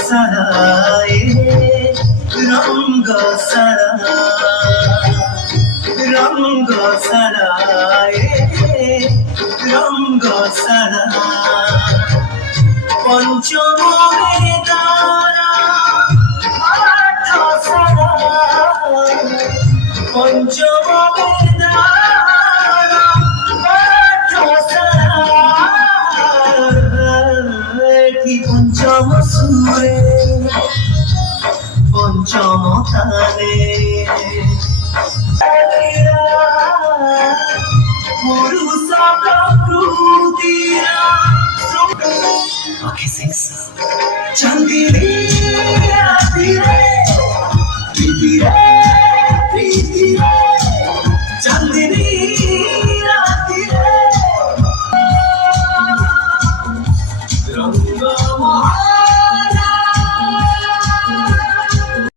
সারায় রঙ্গ সারা রঙ্গ সারায় রঙ্গ সারা পঞ্চমে দ্বারা আঠ সারা পঞ্চমে দ্বারা আঠ সারা কি পঞ্চম সুরে পঞ্চম তালে পুরুষ প্রকৃতিরা চাঁদিনী রাতিরে